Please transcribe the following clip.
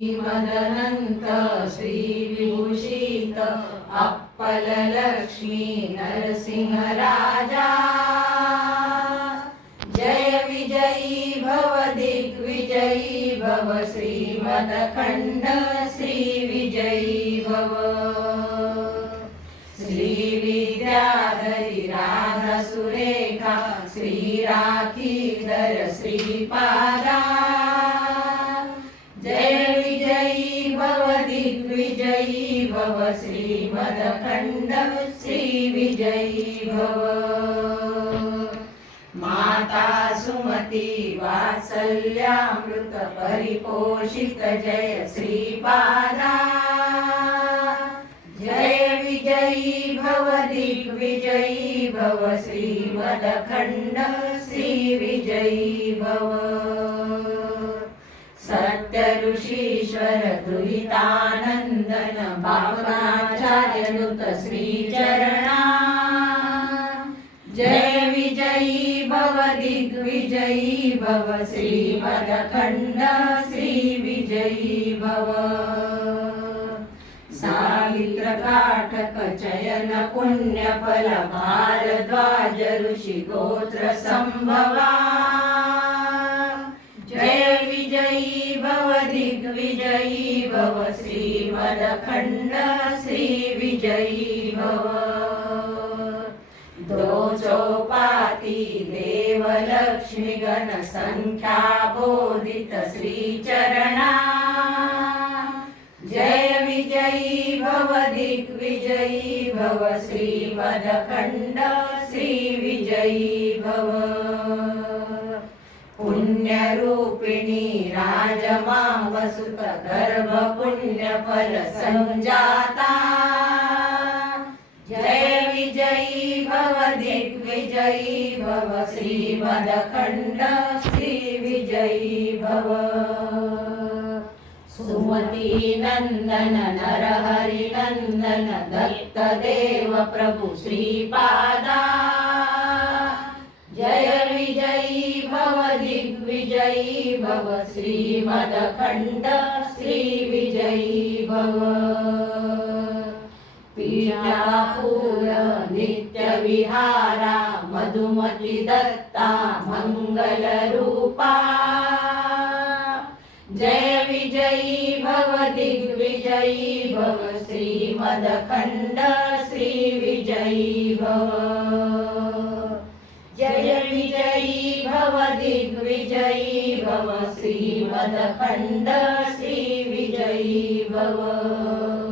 मदनन्त श्रीविभूषित अप्पललक्ष्मी नरसिंहराजा। जय विजयी भव दिग्विजयी भव श्रीमदखण्ड श्रीविजयी भव। श्रीविद्याधरि राधसुरेखा श्रीराखीधर श्रीपादा। विजयी भव श्रीमदखण्ड श्रीविजयी भव माता सुमती वात्सल्यामृत परिपोषित जय श्रीपादा। जय विजयी भव दिग्विजयी भव श्रीमदखण्ड श्रीविजयी भव सत्य ऋषि दुरितानन्दन बाबराचार्यनुत श्रीचरणा जय विजयी भव दिग्विजयी भव श्रीमदखण्ड श्रीविजयी भव सावित्र काटक चयन मलखण्ड श्री विजयी भव. दोचोपाति देवलक्ष्मी गण संख्या बोधित श्रीचरणा जय विजयी भव दिग्विजयी भव श्रीमदखण्ड श्रीविजयी भव. सर्व पुण्य फल संजाता। जय विजयी भव दिग्विजयी भव श्रीमदखण्ड श्रीविजयी भव। सुमती नन्दन नरहरि नन्दन दत्तदेव प्रभु श्रीपादा। जय विजयी भव दिग्विजयी भव श्रीमदखण्ड श्रीविजयी भव. पीठापूर नित्यविहारा मधुमती दत्ता मङ्गलरूपा जय विजयी भव दिग्विजयी भव श्रीमदखण्ड श्रीविजयी भव. दिग्विजयी भव श्रीमदखण्ड श्रीविजयी भव